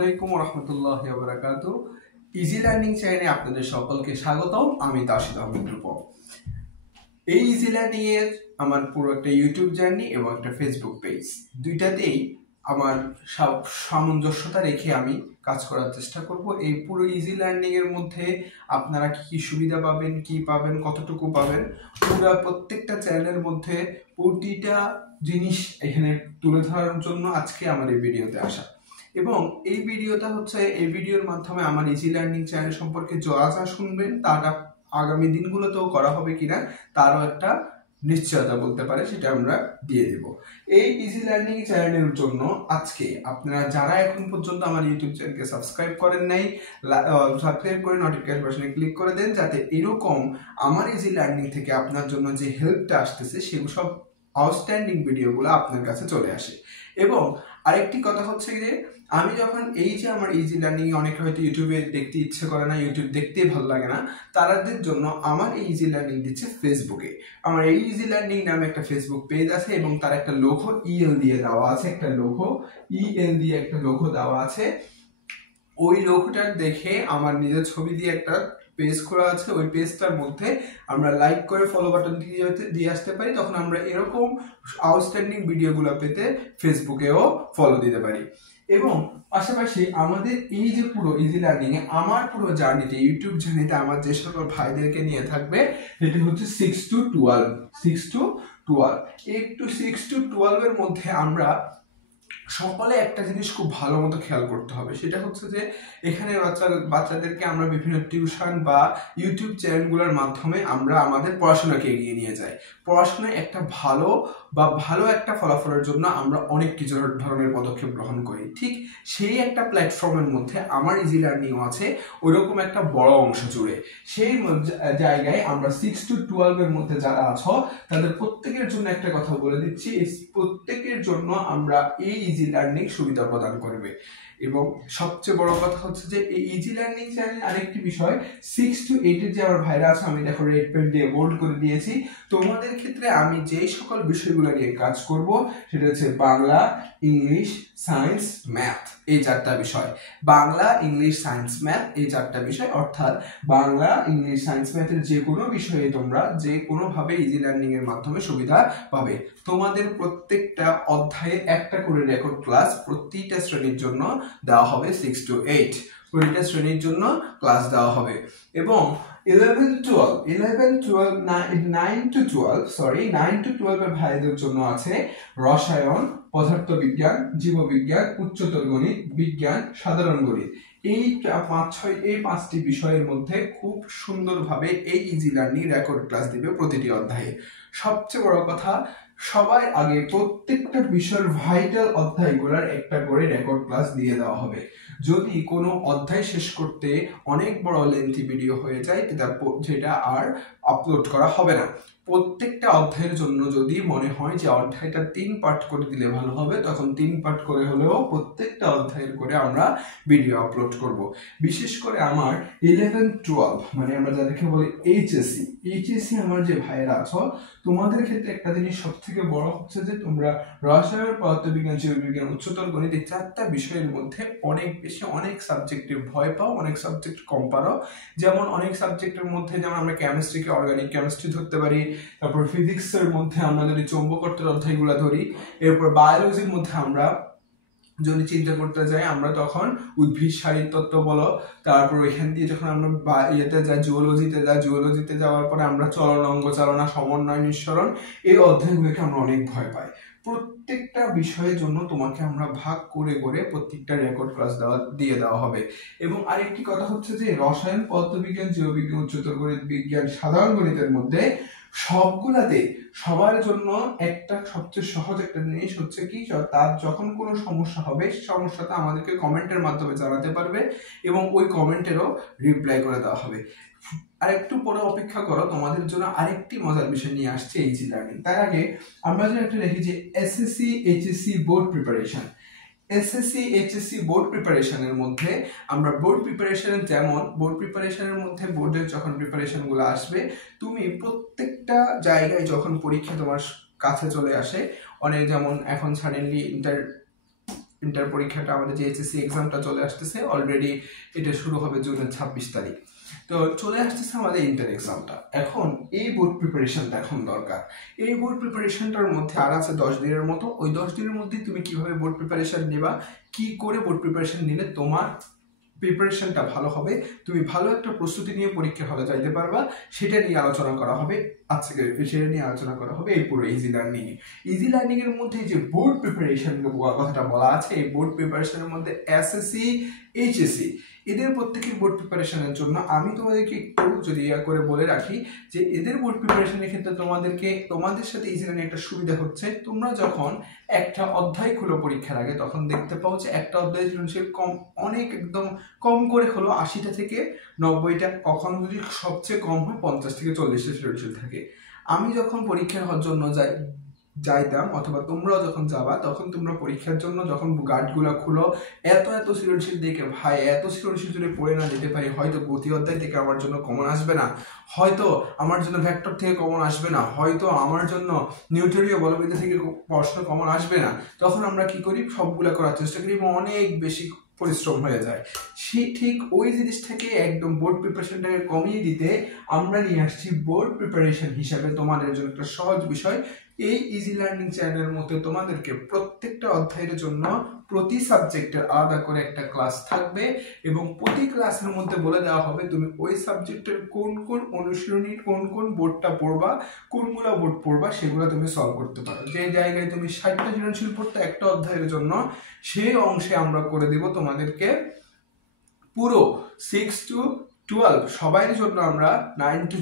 আলাইকুম ওয়া রাহমাতুল্লাহি ওয়া বারাকাতুহু। ইজি লার্নিং চ্যানেলে আপনাদের সকলকে স্বাগতম। আমি তাশিদ আহমেদ রূপম। এই ইজি লার্নিং এর আমার পুরো একটা ইউটিউব জার্নি এবং একটা ফেসবুক পেজ, দুইটাতেই আমার সামঞ্জস্যতা রেখে আমি কাজ করার চেষ্টা করব। এই পুরো ইজি লার্নিং এর মধ্যে আপনারা কি কি সুবিধা পাবেন, কি পাবেন, কতটুকু পাবেন, পুরো প্রত্যেকটা চ্যানেলের মধ্যে প্রতিটা জিনিস এখানে তুলে ধরার জন্য আজকে আমার এই ভিডিওতে আসা। এবং এই ভিডিওর মাধ্যমে আমার ইজি লার্নিং চ্যানেল সম্পর্কে যা শুনবেন তাটা আগামী দিনগুলোতেও করা হবে কিনা তারও একটা নিশ্চয়তা বলতে পারে, সেটা আমরা দিয়ে দেব। এই ইজি লার্নিং চ্যানেলের জন্য আজকে আপনারা যারা এখন পর্যন্ত আমার ইউটিউব চ্যানেলকে সাবস্ক্রাইব করেন নাই, সাবস্ক্রাইব করে নোটিফিকেশন বাটনে ক্লিক করে দেন, যাতে এরকম আমার ইজি লার্নিং থেকে আপনার জন্য যে হেল্পটা আসতেছে সেগুলো সব আউটস্ট্যান্ডিং ভিডিওগুলো আপনার কাছে চলে আসে। এবং আরেকটি কথা হচ্ছে যে আমি যখন এই যে আমার ইজি লার্নিং, অনেকে হয়তো ইউটিউবে দেখতে ইচ্ছে করে না, ইউটিউব দেখতেই ভালো লাগে না, তাদের জন্য আমার এই ইজি লার্নিং দিচ্ছে ফেসবুকে। আমার এই ইজি লার্নিং নামে একটা ফেসবুক পেজ আছে এবং তার একটা লোগো ইএল দিয়ে দেওয়া আছে, একটা লোগো দেওয়া আছে। ওই লোগোটা দেখে আমার নিজের ছবি দিয়ে একটা পেজ খোলা আছে, ওই পেজটার মধ্যে আমরা লাইক করে ফলো বাটন দিয়ে আসতে পারি, তখন আমরা এরকম আউটস্ট্যান্ডিং ভিডিওগুলো পেতে ফেসবুকেও ফলো দিতে পারি। এবং পাশাপাশি আমাদের এই যে পুরো ইজি লার্নিং এ আমার পুরো জার্নিতে, ইউটিউব জার্নিতে আমার যে সকল ভাইদেরকে নিয়ে থাকবে সেটি হচ্ছে 6 to 12 একটু 6 to 12 এর মধ্যে আমরা সকলে একটা জিনিস খুব ভালো মতো খেয়াল করতে হবে, সেটা হচ্ছে যে এখানে বাচ্চাদেরকে আমরা বিভিন্ন টিউশন বা ইউটিউব চ্যানেলগুলোর মাধ্যমে আমরা আমাদের পড়াশোনাকে এগিয়ে নিয়ে যাই। পড়াশোনায় একটা ভালো একটা ফলাফলের জন্য আমরা অনেক কিছু ধরনের পদক্ষেপ গ্রহণ করি। ঠিক সেই একটা প্ল্যাটফর্মের মধ্যে আমার ইজি লার্নিংও আছে ওইরকম একটা বড় অংশ জুড়ে। সেই জায়গায় আমরা 6 to 12 এর মধ্যে যারা আছো তাদের প্রত্যেকের জন্য একটা কথা বলে দিচ্ছি, প্রত্যেকের জন্য আমরা এই ইজি লার্নিং সুবিধা প্রদান করবে। এবং সবচেয়ে বড় কথা হচ্ছে যে এই ইজি লার্নিং চ্যানেল আরেকটি বিষয়, 6 to 8 এর যে আমার ভাইরা আছে, আমি দেখো রেড পেন দিয়ে বোল্ড করে দিয়েছি, তোমাদের ক্ষেত্রে আমি যেই সকল বিষয়গুলো নিয়ে কাজ করব সেটা হচ্ছে বাংলা, ইংলিশ, সায়েন্স, ম্যাথ, এই চারটা বিষয়। বাংলা, ইংলিশ, সায়েন্স, ম্যাথ, এই চারটা বিষয়, অর্থাৎ বাংলা, ইংলিশ, সায়েন্স, ম্যাথের যে কোনো বিষয়ে তোমরা যে কোনো ভাবে ইজি লার্নিং এর মাধ্যমে সুবিধা পাবে। তোমাদের প্রত্যেকটা অধ্যায়ে একটা করে রেকর্ড ক্লাস প্রতিটা শ্রেণীর জন্য দেওয়া হবে। 6 to 8 প্রতিটা শ্রেণীর জন্য ক্লাস দেওয়া হবে। এবং 9 to 12 এর ভাইদের জন্য আছে রসায়ন, পদার্থবিজ্ঞান, জীববিজ্ঞান, উচ্চতর গণিত, বিজ্ঞান, সাধারণ গণিত। এই 5টি বিষয়ের মধ্যে খুব সুন্দরভাবে এই ইজি লার্নিং রেকর্ড ক্লাস দিবে প্রতিটি অধ্যায়ে। সবচেয়ে বড় কথা, সবার আগে প্রত্যেকটা বিষয়ের ভাইটাল অধ্যায়গুলোর একটা করে রেকর্ড ক্লাস দিয়ে দেওয়া হবে। যদি কোনো অধ্যায় শেষ করতে অনেক বড় লেন্থি ভিডিও হয়ে যায় যেটা আর আপলোড করা হবে না। প্রত্যেকটা অধ্যায়ের জন্য যদি মনে হয় যে অধ্যায়টা 3 পার্ট করে দিলে ভালো হবে, তখন 3 পার্ট করে হলেও প্রত্যেকটা অধ্যায়ের করে আমরা ভিডিও আপলোড করব। বিশেষ করে আমার 11-12 মানে আমরা যাদেরকে বলি এইচএসসি আমার যে ভাইয়েরা আছো, তোমাদের ক্ষেত্রে একটা জিনিস সব থেকে বড় হচ্ছে যে তোমরা রসায়ন, পদার্থবিজ্ঞান, জীববিজ্ঞান, উচ্চতর গণিত, এই 4টা বিষয়ের মধ্যে অনেক সাবজেক্টে ভয় পাও, অনেক সাবজেক্ট কম পারো। যেমন অনেক সাবজেক্টের মধ্যে যেমন আমরা কেমিস্ট্রিকে অর্গানিক কেমিস্ট্রি ধরতে পারি, তারপর ফিজিক্সের মধ্যে আমরা যদি চৌম্বকত্বের অধ্যায়গুলো ধরি, এরপর বায়োলজির মধ্যে আমরা যদি চিন্তা করতে যাই আমরা তখন উদ্ভিদ শারীরতত্ত্ব বলো, তারপর এখান দিয়ে যখন আমরা জুওলজিতে যাওয়ার পরে আমরা চলন, অঙ্গ চালনা, সমন্বয়, নিঃসরণ, এই অধ্যায়গুলোকে আমরা অনেক ভয় পাই। প্রত্যেকটা বিষয়ের জন্য তোমাকে আমরা ভাগ করে প্রত্যেকটা রেকর্ড ক্লাস দিয়ে দেওয়া হবে। এবং আরেকটি কথা হচ্ছে যে রসায়ন, পদার্থবিজ্ঞান, জীববিজ্ঞান, উচ্চতর গণিত, বিজ্ঞান, সাধারণ গণিতের মধ্যে সবগুলাতে সবার জন্য একটা সবচেয়ে সহজ একটা জিনিস হচ্ছে কি, তার যখন কোনো সমস্যা হবে সমস্যাটা আমাদেরকে কমেন্টের মাধ্যমে জানাতে পারবে এবং ওই কমেন্টেরও রিপ্লাই করে দেওয়া হবে। আর একটু পরে অপেক্ষা করো, তোমাদের জন্য আরেকটি মজার বিষয় নিয়ে আসছে ইজি লার্নিং। তার আগে আমরা যদি একটা দেখি যে SSC HSC board preparation, board প্রিপারেশনের মধ্যে আমরা বোর্ড প্রিপারেশনের মধ্যে বোর্ডের যখন প্রিপারেশন গুলো আসবে, তুমি প্রত্যেকটা জায়গায় যখন পরীক্ষা তোমার কাছে চলে আসে, অনেক যেমন এখন সাডেনলি ইন্টার পরীক্ষাটা, আমাদের যে এইচএসসি এক্সামটা চলে আসতেছে, অলরেডি এটা শুরু হবে জুনের 26 তারিখ। তো চলে আসতেছে আমাদের ইন্টার এক্সামটা। এখন এই বোর্ড প্রিপারেশনটা এখন দরকার। এই বোর্ড প্রিপারেশনটার মধ্যে আর আছে 10 দিনের মতো। ওই 10 দিনের মধ্যে তুমি কিভাবে বোর্ড প্রিপারেশন নেবা, কি করে বোর্ড প্রিপারেশন নিলে তোমার প্রিপারেশনটা ভালো হবে, তুমি ভালো একটা প্রস্তুতি নিয়ে পরীক্ষা হলে যাইতে পারবা, সেটা নিয়ে আলোচনা করা হবে আজকে। সেটা নিয়ে আলোচনা করা হবে এই পুরো ইজি লার্নিং এ। ইজি লার্নিং এর মধ্যে যে বোর্ড প্রিপারেশন কথাটা বলা আছে, এই বোর্ড প্রিপারেশনের মধ্যে এসএসসি, এইচএসসি এদের প্রত্যেকের বোর্ড প্রিপারেশনের জন্য আমি তোমাদেরকে একটু যদি করে বলে রাখি যে এদের বোর্ড প্রিপারেশনের ক্ষেত্রে তোমাদের সাথে ইজি লার্নিং একটা সুবিধা হচ্ছে, তোমরা যখন একটা অধ্যায় খুলো পরীক্ষার আগে, তখন দেখতে পাও যে একটা অধ্যায় সৃজনশীল কম, অনেক একদম কম করে হলো 80টা থেকে 90টা, কখনো যদি সবচেয়ে কম হয় 50 থেকে 40টা সৃজনশীল থাকে। আমি যখন পরীক্ষার হওয়ার জন্য যাইতাম, অথবা তোমরাও যখন যাবা, তখন তোমরা পরীক্ষার জন্য যখন গার্ডগুলা খুলো, এত সৃজনশীল দেখে ভাই, এত সৃজনশীল যদি পড়ে না যেতে পারি, হয়তো গতি অধ্যায় থেকে আমার জন্য কমন আসবে না, হয়তো আমার জন্য ভেক্টর থেকে কমন আসবে না, হয়তো আমার জন্য নিউটনীয় বলবিদ্যা থেকে প্রশ্ন কমন আসবে না, তখন আমরা কি করি, সবগুলা করার চেষ্টা করি এবং অনেক বেশি পরিশ্রম হয়ে যায়। সে ঠিক ওই জিনিসটাকে একদম বোর্ড প্রিপারেশনটাকে কমিয়ে দিতে আমরা নিয়ে আসছি বোর্ড প্রিপারেশন হিসাবে তোমাদের জন্য একটা সহজ বিষয়। এই ইজি লার্নিং চ্যানেলের মধ্যে তোমাদেরকে প্রত্যেকটা অধ্যায়ের জন্য প্রতি সাবজেক্টের আলাদা করে একটা ক্লাস থাকবে এবং প্রতি ক্লাসের মধ্যে বলে দেওয়া হবে তুমি ওই সাবজেক্টের কোন কোন অনুশীলনী, কোন কোন বোর্ডটা পড়বা, কোনগুলো বোর্ড পড়বা, সেগুলো তুমি সলভ করতে পারো। যে জায়গায় তুমি 60টা সৃজনশীল পড়তে একটা অধ্যায়ের জন্য, সেই অংশে আমরা করে দিব তোমাদেরকে পুরো 6 to 12 সবাইয়ের জন্য আমরা 9 to